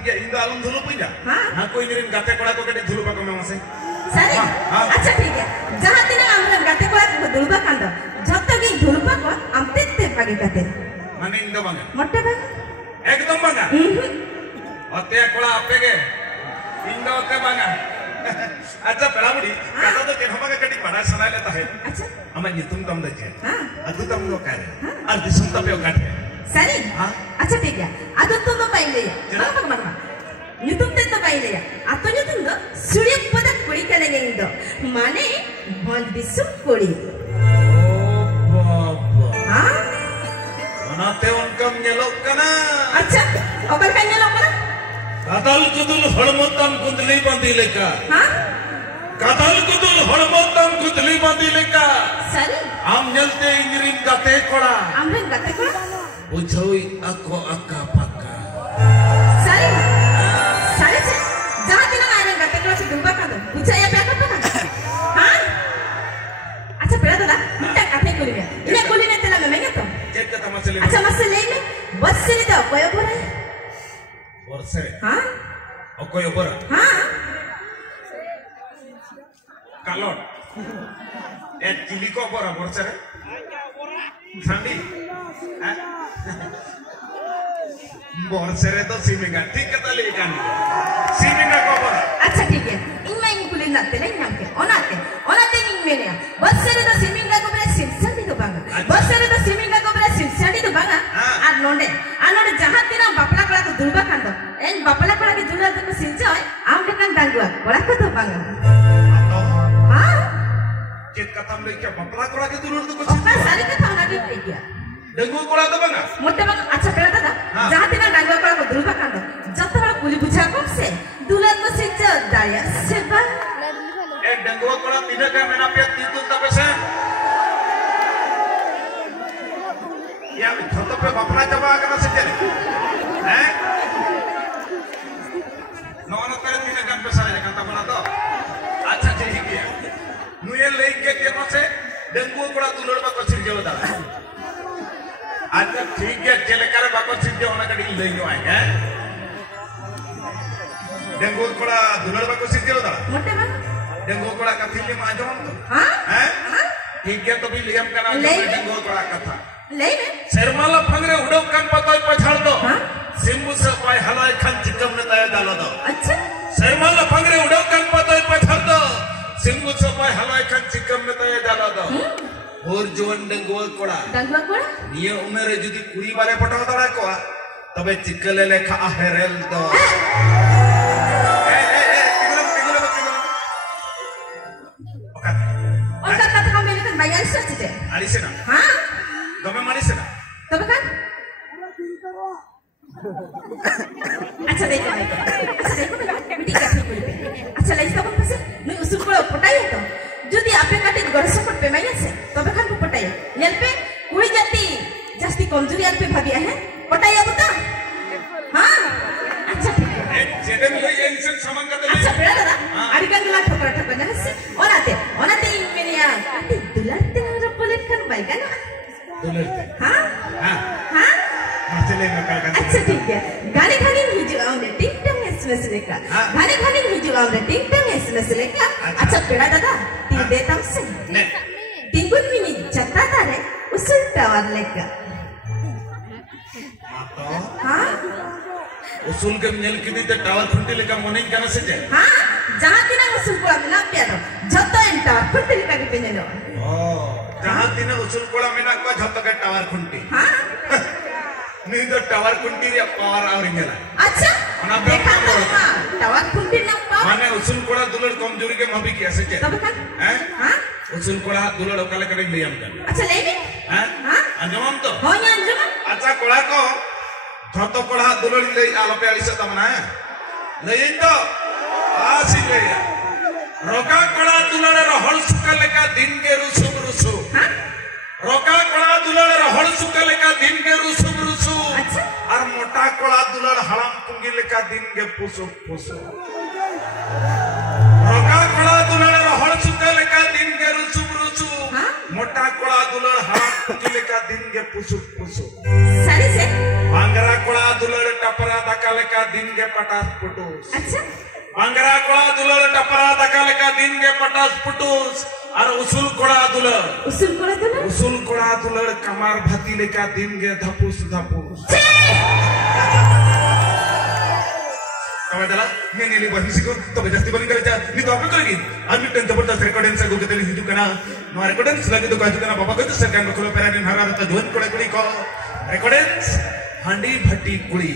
ठीक है इन आलम धुलु पुजा हां कोई निरिन गाते कोड़ा को कटी धुलु पाको मेमसे सरी अच्छा ठीक है जहां दिन हमरा गाते कोड़ा को धुलबा कांद जत्तो की धुलबा को आमते ते पागे गाते माने इन दो बांगा मोटे बांगा एकदम बांगा अते कोड़ा आपेगे इन दो अते बांगा अच्छा पेलामुडी काता तो केन हमागा कटी बड़ा सनाय लेता है अच्छा अमा नितुम तम दचे हां अदु तम लो करे और दिसुम तपे गाटे सरी अच्छा ठीक है अदु तुम तो पाइले बाबा मनमा नितुम ते तो पाइले आतो नितुम दो सूर्य पद कुड़ी कने इंदो माने भन दिसुम कुड़ी ओ बाबा हां मनाते उनकम नेलोक कना अच्छा ओकर का नेलोक कना कादल कुदुल हळमतम कुंदली बांधी लेका हां कादल कुदुल हळमतम कुंदली बांधी लेका सरी आम नेलते इंगिरिन गाते कोड़ा आमरे गाते कोड़ा बुझोई अको अक्का पक्का सरी सरी से जहां दिन आरे गाते कोड़ा से दुबा का दो बुझाया पे का पका हां अच्छा पेड़ा दादा मिटा काते कोली में इने कोली ने तेला में मेंगे तो जेत का मसले अच्छा मसले ले बस से तो कोय बोरा वर्षे हां अकोय बोरा हां कालोट ए चिली को बोरा वर्षे रे ठंडी वर्षे रे तो सीमेगा ठीक कता ले कानी सीमेगा को बोरा अच्छा ठीक है इनमें इन कुली नाते नहीं नाते ओनाते इन मेने बस से तो सीमेगा को बोरा सिलसाडी तो बांगा बस से तो सीमेगा को बोरा सिलसाडी तो बांगा आ नोंडे जहां तिना बापला कला को दुलबा कांद एन बापला कला के दुलबा को सिलचा आम लेकन डांगुआ कोड़ा को तो बांगा हां चित कथम ले क्या बापला कला के दुलर तो कुछ ओका सारी कथा ना की गया डांगुआ कोड़ा तो बांगा मोटे बांगा अच्छा पेड़ा दादा जहां तिना डांगुआ कोड़ा को दुलबा कांद जत बड़ा कुली बुझा को से दुलर को सिलचा दाया सेबा ए डांगुआ कोड़ा तिना का मेना पे तीतुल तबे से या छोटे पे बापला जबा करना से चले हैं नौनो करे तीन गन पे सारे जगह बना दो अच्छा ठीक है नुये लेके के से डेंगू कोड़ा दुलड़ बा को छिड़ जाओ दादा अच्छा ठीक है चले करे बा को छिड़ जाओ ना कड़ी ले जो आएगा डेंगू कोड़ा दुलड़ बा को छिड़ जाओ दादा मोटे बा डेंगू कोड़ा कथि ले मा जाओ तो हां हैं ठीक है तो भी लियम करा डेंगू कोड़ा कथा ले शर्माला फंगरे उड़ो कान पतोय पछाड़ दो सिम्बु से पाय हलाय खान चिकम ने तय डालो दो अच्छा शर्माला फंगरे उड़ो कान पतोय पछाड़ दो सिम्बु से पाय हलाय खान चिकम ने तय डालो दो और जोन डंगुआ कोड़ा निये उमेरे जुदी कुड़ी बारे पटाव दड़ा को तबे चिकले लेखा हेरेल दो ओका कथा को मेरे तक बयान सोचते आलिसे ना हां दमे मारिसे ना तब kan अच्छा देखो अच्छा लइस तब पसे नु उसुल को पटाई तो जदी आपे काटे गरस पट पे माइया से तब खान को पटाई नेल पे कुड़ी जाती जस्ती कमजोरी आर पे भाबिया है पटाई अब तो हां अच्छा ठीक है जेदे मिले इनसे समंग दे अच्छा पेड़ा दादा अडिकन ला ठोकर ठोकर ना से ओनाते इमेनिया काटे दुलाते ना रपोलेट kan बाई kan दुलरते हां हां हां मचले में कर अच्छा ठीक है गाने गाने हिजु आउने टिंग टंग एसएमएस लेका गाने गाने हिजु आउने टिंग टंग एसएमएस लेका अच्छा पेड़ा दादा तीन देतम से ने तिंगुन मिनी चत्ता तारे उसल टावर लेका मातो हां उsul के नेल किनी ते टावर खुंटी लेका मने kana से जे हां जहां तिना उsul को ना पियानो जत्तो इन टावर खुंटी लेका के पेनेलो ओ जहां तिना उsul कोला मेना को जत्तो के टावर खुंटी हां नहीं तो टावर कुंटी रे पावर और इंगला अच्छा देखा तो टावर कुंटी ना पावर माने उsul कोड़ा दुलड़ कमजोरी के माबी की ऐसे के तब का हैं हां उsul कोड़ा दुलड़ ओकाले करे लियम कर अच्छा ले ले हैं हां अंजमम तो हो या अंजम अच्छा कोड़ा को झतो कोड़ा दुलड़ ले आलो पे आलिस तमना नहीं तो आसी ले रोका कोड़ा दुलड़ रहल सुकले का दिन के रुसु हां रोका कोड़ा दुलड़ रहल सुकले का दिन के रुसु अच्छा और मोटा कोड़ा दुलड़ हड़म पुंगी लेका दिन के पुसु रोका कोड़ा दुलड़ रहल सुकले का दिन के रुसु मोटा कोड़ा दुलड़ हड़म पुंगी लेका दिन के पुसु सारी से मान बांगरा कोड़ा दुलड़ टपरा दका लेका दिन के पटास पुटुस अच्छा बांगरा कोड़ा दुलड़ टपरा दका लेका दिन के पटास पुटुस और उसूल कोड़ा दुलड़ कमार भाती लेका दिन के धपुस धपुस तब दला नेनेली बहिसिको तब जास्ती बलिंग करे नी तो आपन करेगी आमी टेन जबरदस्त रेकॉर्डिंग से गोगेतली हिजु कना नो रेकॉर्डिंग्स लगे तो काजु कना बाबा को सरकार को खलो पेरानी हरा त जोन कोड़े कोड़ी को रेकॉर्डिंग्स हांडी भट्टी कुड़ी